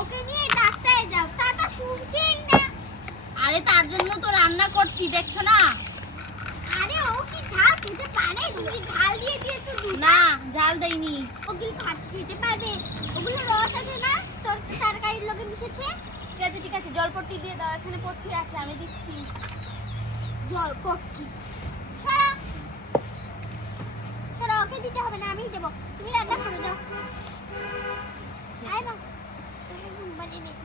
ওকে নিয়ে ডাক্তারে যাও, তা শুনছেই না। আরে তার জন্য তো রান্না করছি, দেখছো না? আরে ও কি ঝাল খেতে পারে? তুমি কি ঝাল দিয়ে দিয়েছো? না, ঝাল দেইনি। ওগুলো ভাত খেতে পারবে? ওগুলো রস আছে না, তোর তরকারির লগে মিশেছে। ঠিক আছে, জলপট্টি দিয়ে দাও, এখানে পট্টি আছে, আমি দিচ্ছি। জল পট্টি সরা সরা, ওকে দিতে হবে না, আমিই দেবো। তুমি রান্না করে দাও। আয় মা, তুমি ঘুমাতে নেই।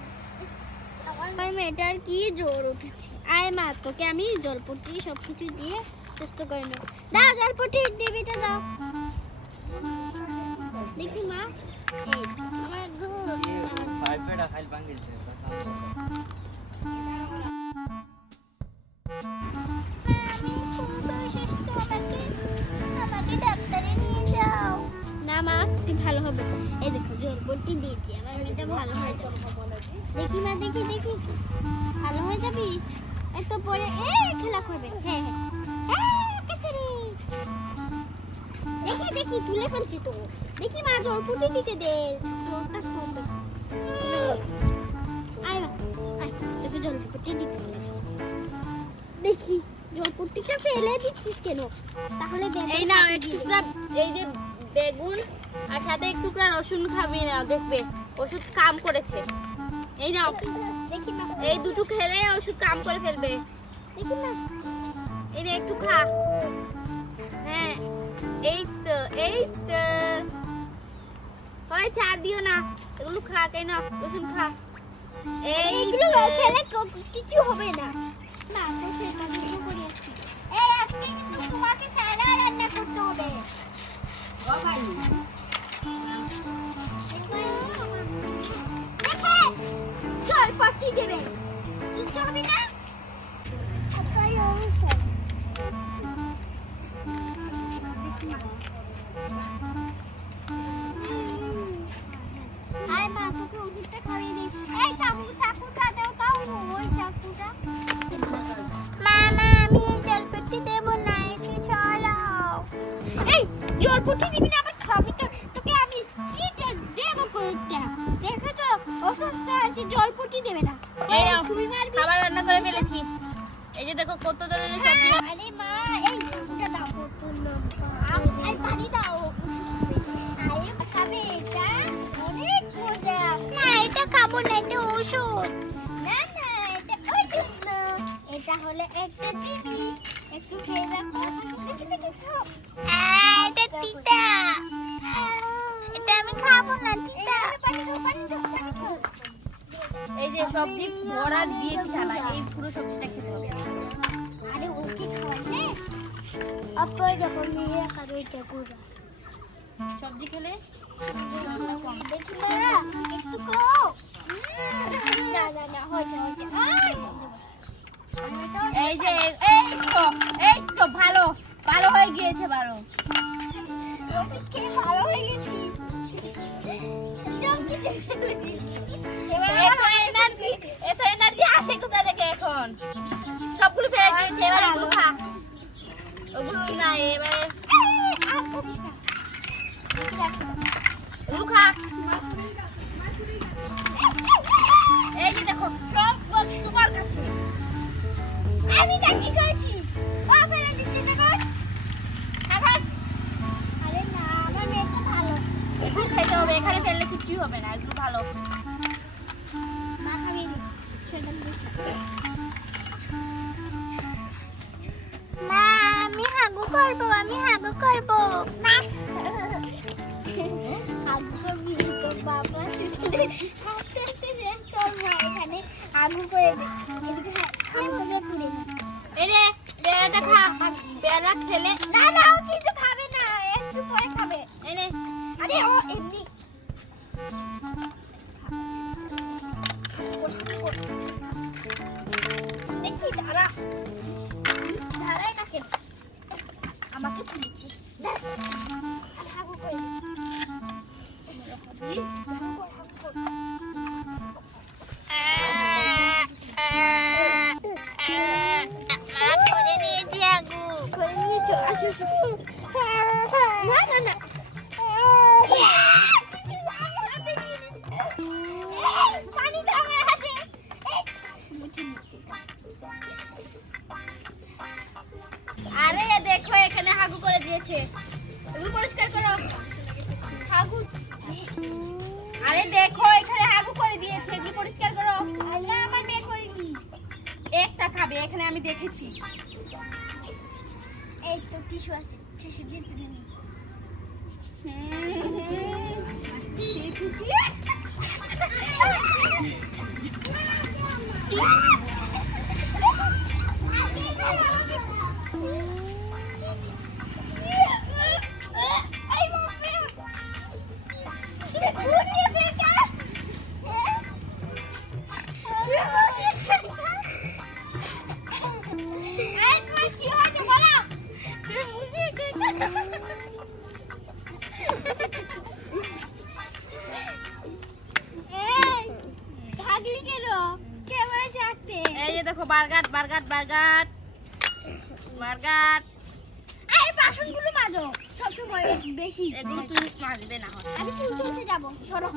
আমার মেয়েটার কি জ্বর উঠেছে। আয় মা, তোকে আমি জলপট্টি সবকিছু দিয়ে সুস্থ করে নেব। দাও জলপট্টি, দেবিটা দাও। দেখি মা, এই আমার দুধ ফাইলটা ফাইল ভাঙিছে। আমি খুব অসুস্থ, আমাকে ডাক্তারে নিয়ে যাও। না মা, তুই ভালো হবে। এই দেখো জলপট্টি দিয়েছি, আমার মেয়েটা ভালো হয়ে যাবে। দেখি মা, দেখি দেখি, ভালো হয়ে যাবি। এত পরে খেলা করবে। হ্যাঁ হ্যাঁ, কাছারি দেখি দেখি, তুলে ফেলছি তো। দেখি মা, জলপট্টি দিতে দে, জলটা খাবে। আয় মা, আয়, তোকে জলপট্টি দিতে দে। দেখি জলপট্টিটা ফেলে দিচ্ছিস কেন? তাহলে এই নাও এক টুকরা, এই যে বেগুন আর সাথে এক টুকরা রসুন খাবি না, দেখবে ওষুধ কাম করেছে। এই নাও, দেখি মা, এই দুটো খেলে ওষুধ কাম করে ফেলবে। দেখি মা। এই রে, একটু খা। হ্যাঁ, এই তো হয়েছে, আর দিও না। এগুলো খা, কেন রসুন খা। এইগুলো খেলে কিছু হবে না। মা, তো সেটা কিছু করি আজকে। এই আজকে কিন্তু তোমাকে সারা রান্না করতে হবে। দেখে জলপট্টি দেবে, বুঝতে হবে না? আয় মা, তোকে ওষুধটা খাইয়ে দিই। এই চাকুটা দাও, তাও ওই চাকুটা। মামা, আমি এই জলপট্টি দেব না, একটু সরাও। এই জলপট্টি দিবি না, আবার খাবি তো। তোকে আমি পিঠে দেব কয়েকটা। দেখেছো, অসুস্থ আছে, জলপট্টি দেবে না। এই নাও, ছুরি মারবি। খাবার রান্না করে ফেলেছি। এই যে দেখো কত ধরনের সবজি। আরে মা, এই চাকুটা দাও। আর পানি দাও। আরে খাবে এটা? অনেক মজা। না, এটা খাবো না, এটা ওষুধ। না না, এটা ওষুধ না, এটা হলো একটা জিনিস। একটু খেয়ে দেখো। দেখি দেখি, খাও। এটা তিতা, এটা আমি খাবো না, তিতা। পানি দাও, পানি দাও, পানি খাও। এই যে সবজি ভরা দিয়েছি থালা, এই পুরো সবজিটা খেতে হবে। আরে ওকে খাওয়ালে আপা যখন নিয়ে খাবে এটা পুরো সবজি খেলে দেখি না, একটু খাও। না না না, হয়েছে হয়েছে। এই যে এই তো ভালো ভালো হয়ে গিয়েছে। ভালো ওষুধ খেয়ে ভালো হয়ে গেছি। সবজি খেয়ে এত এনার্জি আসে কোথা থেকে এখন? সবগুলো ফেলে দিয়েছে, এবার এগুলো খা। ওগুলো না, এবারে এগুলো খা। এই যে দেখো সব তোমার কাছে। আমি তা কি করেছি? ও ফেলে দিচ্ছে দেখুন। আরে না, আমার মেয়েটা ভালো। এগুলো খেতে হবে, এখানে ফেললে কিছুই হবে না, এগুলো ভালো। মা খাইয়ে দিই। সেটা বুঝি। মা, আমি হাগু করবো, আমি হাগু করবো। মা হাগু করবি তো বাবা। আস্তে আস্তে রেস করবো, এখানে হাগু করে দে। এদিকে হাগু করে দে। এই রে, পেয়ারাটা খা। পেয়ারা খেলে না না, ও কিছু খাবে না, একটু পরে খাবে। এই নে। আরে ও এমনি দেখি দাঁড়া, দাঁড়াই না কেন? আমাকে তুলেছিস, আর হাগু করে দে। করে নিয়েছি হাগু, করে নিয়েছো। আসো না না না, Yeah! এগুলো পরিষ্কার করো। হাগু। আরে দেখো এখানে হাগু করে দিয়েছে, এগুলো পরিষ্কার করো। না আমার মেয়ে করেনি। একটা খাবে, এখানে আমি দেখেছি। এই তো টিস্যু আছে, টিস্যু দিয়ে তুলে নি। এই যে দেখো বার্গার বার্গার বার্গার বার্গার। এই বাসনগুলো মাজো সবসময় বেশি। এগুলো তুমি মাজবে না হয়। আমি ফুল তুলতে যাবো, সরো।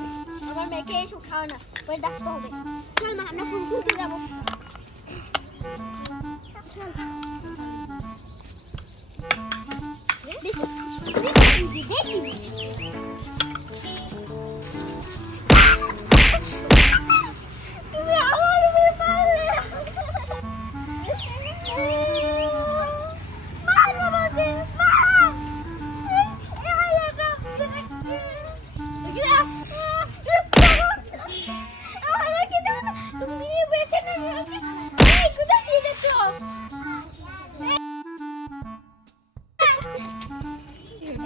আমার মেয়েকে এসব খাওয়া না, ওই ডাকতে হবে। চল মা, আমরা ফুল তুলতে যাবো। চল। বেশি বেশি। তুমি আমার উপরে পারলে। মার বাবাকে, মার। এই এটা আমার কি দাও না, তুমি বেঁচে না। এই কোথায় নিয়ে যাচ্ছ?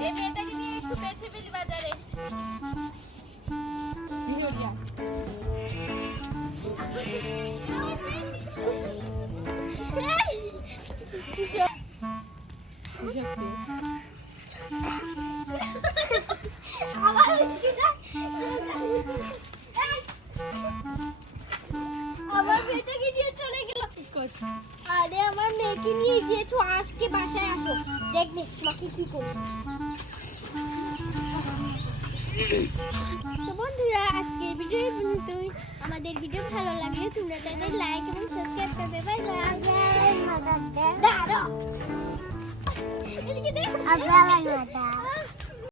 এই মেয়েটাকে নিয়ে একটু বেছে ফেলি বাজারে। আমার মেয়েটাকে নিয়ে চলে গেল। আরে আমার মেয়েকে নিয়ে গিয়েছো, আজকে বাসায় আসো, দেখবে তোমাকে কি করি। তো বন্ধুরা আজকের ভিডিও পর্যন্তই। আমাদের ভিডিও ভালো লাগলে তোমরা তাদের লাইক এবং সাবস্ক্রাইব করবে। Bye bye. দাঁড়াও। এদিকে দেখ।